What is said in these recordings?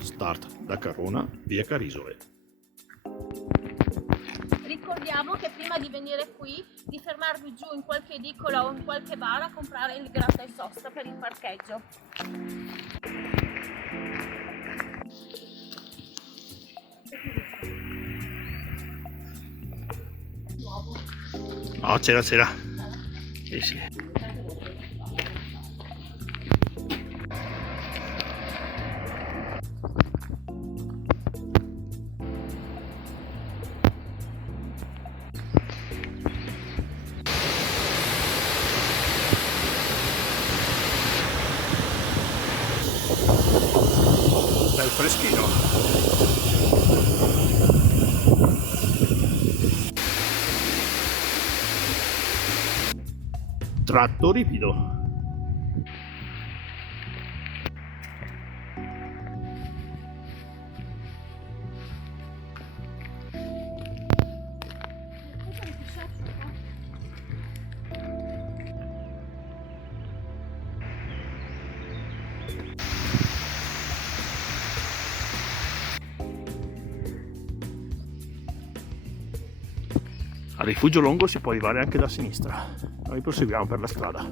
Start da Carona, via Carisole. Ricordiamo che prima di venire qui, di fermarvi giù in qualche edicola o in qualche bar a comprare il gratta e sosta per il parcheggio. No, c'era. Sì. Bel freschino. Tratto ripido. Al rifugio Longo si può arrivare anche da sinistra. Noi proseguiamo per la strada.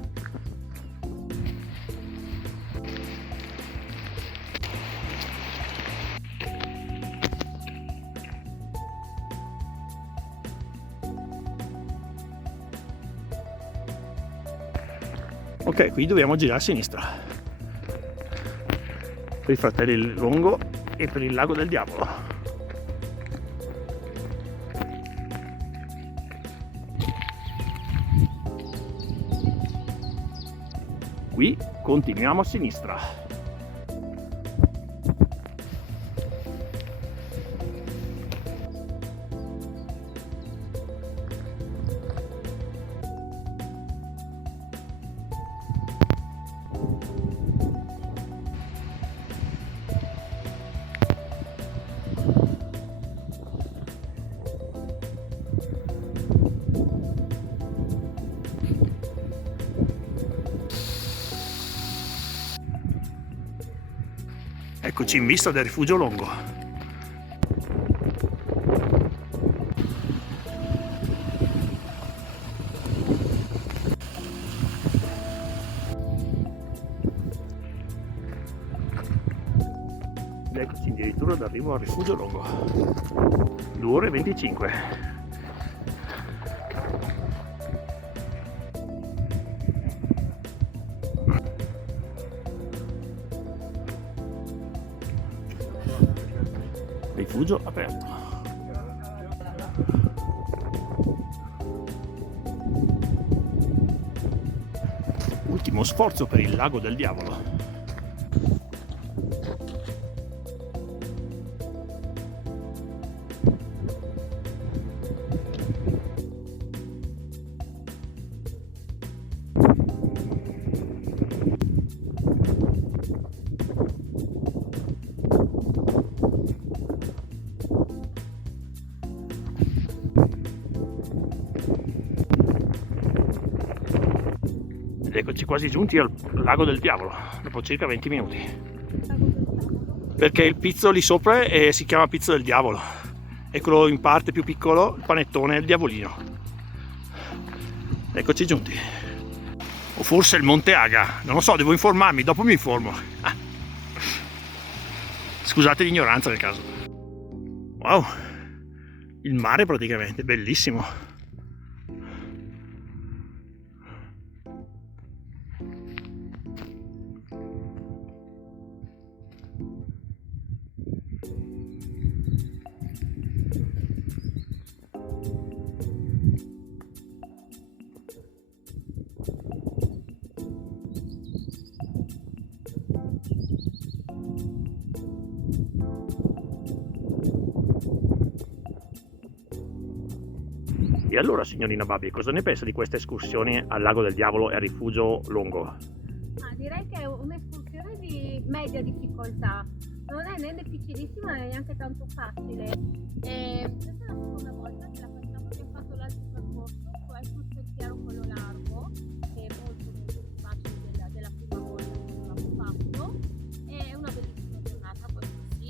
Ok, qui dobbiamo girare a sinistra per i fratelli Longo e per il lago del diavolo. Qui continuiamo a sinistra. Eccoci in vista del rifugio Longo. Ed eccoci addirittura d'arrivo al rifugio Longo. 2 ore e 25. Rifugio aperto. Ultimo sforzo per il lago del diavolo. Ed eccoci quasi giunti al lago del diavolo, dopo circa 20 minuti. Perché il pizzo lì sopra si chiama pizzo del diavolo. E quello in parte più piccolo, il panettone, è il diavolino. Eccoci giunti. O forse il Monte Aga, non lo so, devo informarmi, dopo mi informo. Scusate l'ignoranza nel caso. Wow, il mare praticamente, bellissimo. E allora, signorina Babi, cosa ne pensa di queste escursioni al Lago del Diavolo e al Rifugio Longo? Direi che è un'escursione di media difficoltà, non è né difficilissima né neanche tanto facile. Questa è la seconda volta che la facciamo, abbiamo fatto l'altro percorso, cioè sul sentiero quello largo, che è molto più facile della prima volta che l'abbiamo fatto. È una bellissima giornata, questo sì,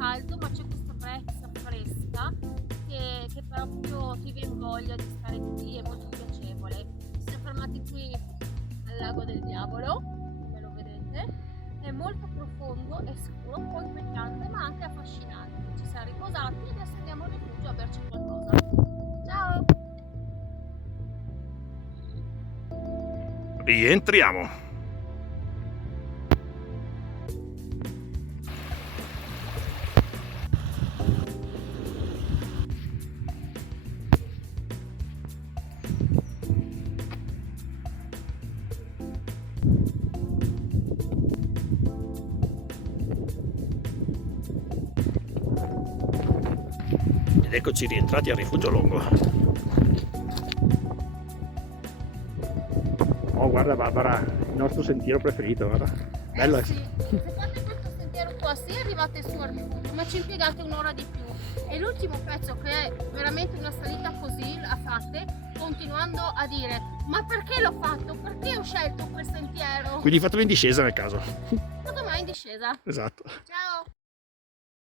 caldo, ma c'è questa brezza fresca che proprio ti viene voglia di stare qui, è molto piacevole. Ci siamo fermati qui al lago del Diavolo, come lo vedete, è molto profondo e scuro, un po' inquietante ma anche affascinante. Ci siamo riposati e adesso andiamo al rifugio a berci qualcosa. Ciao! Rientriamo. Ed eccoci rientrati al Rifugio Longo. Oh, guarda Barbara, il nostro sentiero preferito, guarda. Bello. Sì, se fate questo sentiero qua sì arrivate su al rifugio, ma ci impiegate un'ora di più. E l'ultimo pezzo, che è veramente una salita così, la fate continuando a dire: ma perché l'ho fatto? Perché ho scelto quel sentiero? Quindi fatelo in discesa nel caso. Secondo me in discesa. Esatto. Ciao!